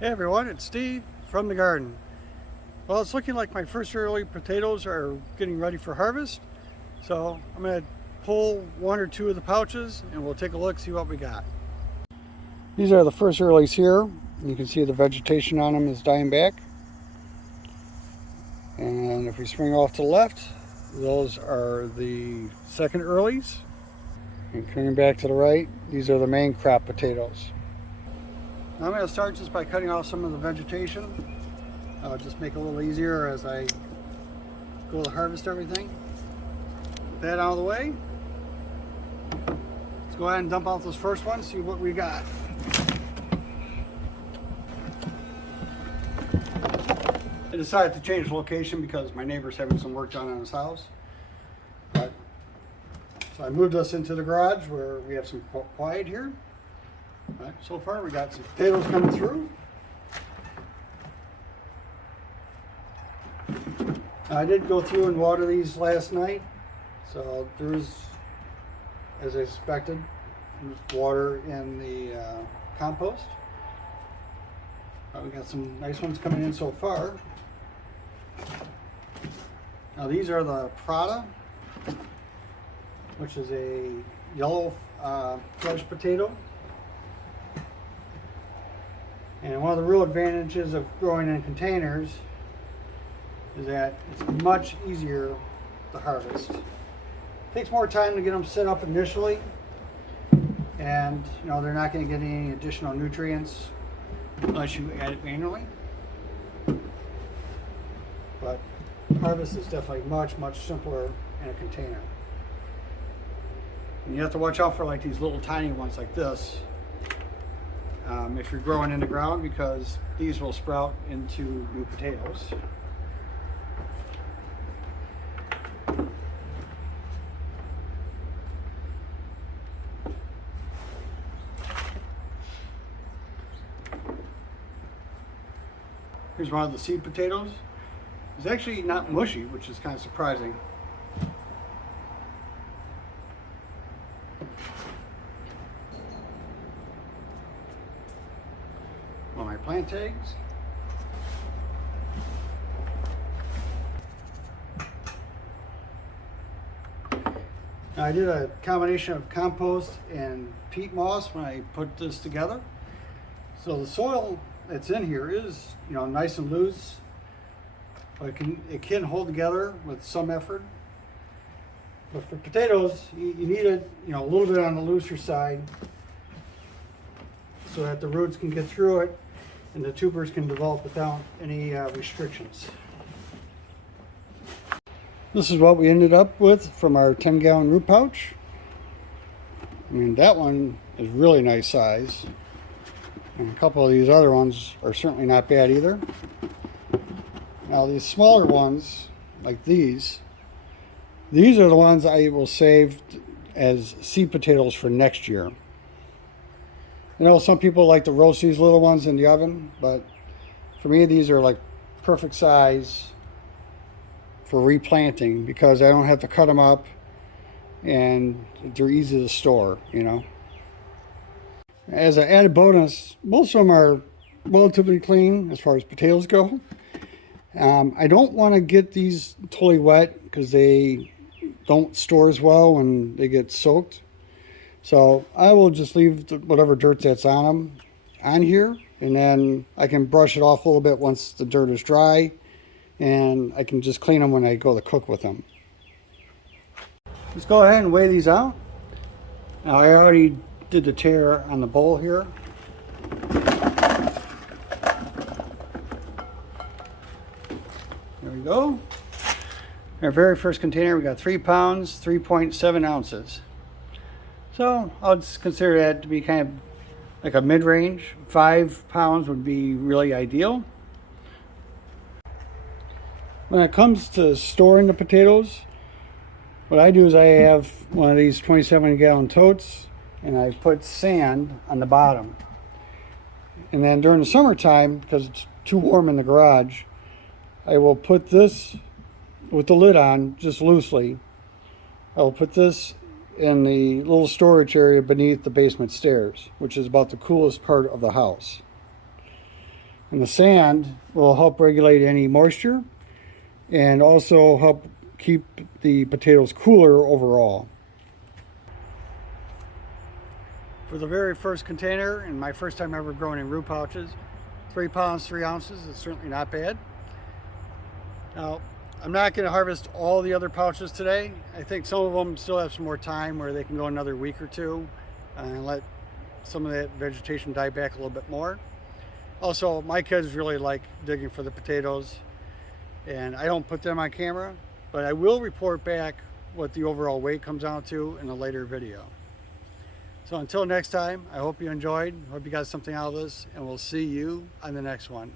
Hey everyone, it's Steve from the garden. Well, it's looking like my first early potatoes are getting ready for harvest. So I'm going to pull one or two of the pouches and we'll take a look, see what we got. These are the first earlies here. You can see the vegetation on them is dying back. And if we swing off to the left, those are the second earlies. And coming back to the right, these are the main crop potatoes. I'm going to start just by cutting off some of the vegetation. Just make it a little easier as I go to harvest everything. With that out of the way, let's go ahead and dump out those first ones, see what we got. I decided to change location because my neighbor's having some work done on his house. So I moved us into the garage where we have some quiet here. Right, so far we got some potatoes coming through. I did go through and water these last night, so there's, as I suspected, there's water in the compost. We got some nice ones coming in so far. Now these are the Prada, which is a yellow flesh potato. And one of the real advantages of growing in containers is that it's much easier to harvest. It takes more time to get them set up initially, and they're not going to get any additional nutrients unless you add it manually. But harvest is definitely much simpler in a container. And you have to watch out for like these little tiny ones like this. If you're growing in the ground, because these will sprout into new potatoes. Here's one of the seed potatoes. It's actually not mushy, which is kind of surprising. One of my plant tags. Now, I did a combination of compost and peat moss when I put this together. So the soil that's in here is, nice and loose, but it can hold together with some effort. But for potatoes, you need it, a little bit on the looser side, so that the roots can get through it and the tubers can develop without any restrictions. This is what we ended up with from our 10-gallon root pouch. I mean, that one is really nice size. And a couple of these other ones are certainly not bad either. Now these smaller ones, like these are the ones I will save as seed potatoes for next year. Some people like to roast these little ones in the oven, but for me these are like perfect size for replanting because I don't have to cut them up and they're easy to store, As an added bonus, most of them are relatively clean as far as potatoes go. I don't want to get these totally wet because they don't store as well when they get soaked. So I will just leave whatever dirt that's on them on here, and then I can brush it off a little bit once the dirt is dry, and I can just clean them when I go to cook with them. Let's go ahead and weigh these out. Now I already did the tear on the bowl here. There we go. Our very first container, we got 3 pounds, 3.7 ounces. So I'll just consider that to be kind of like a mid-range. 5 pounds would be really ideal. When it comes to storing the potatoes, what I do is I have one of these 27-gallon totes, and I put sand on the bottom. And then during the summertime, because it's too warm in the garage, I will put this with the lid on just loosely. I will put this in the little storage area beneath the basement stairs, which is about the coolest part of the house. And the sand will help regulate any moisture and also help keep the potatoes cooler overall. For the very first container, and my first time ever growing in root pouches, 3 pounds, 3 ounces is certainly not bad. Now, I'm not going to harvest all the other pouches today. I think some of them still have some more time where they can go another week or two and let some of that vegetation die back a little bit more. Also, my kids really like digging for the potatoes, and I don't put them on camera, but I will report back what the overall weight comes out to in a later video. So until next time, I hope you enjoyed, hope you got something out of this, and we'll see you on the next one.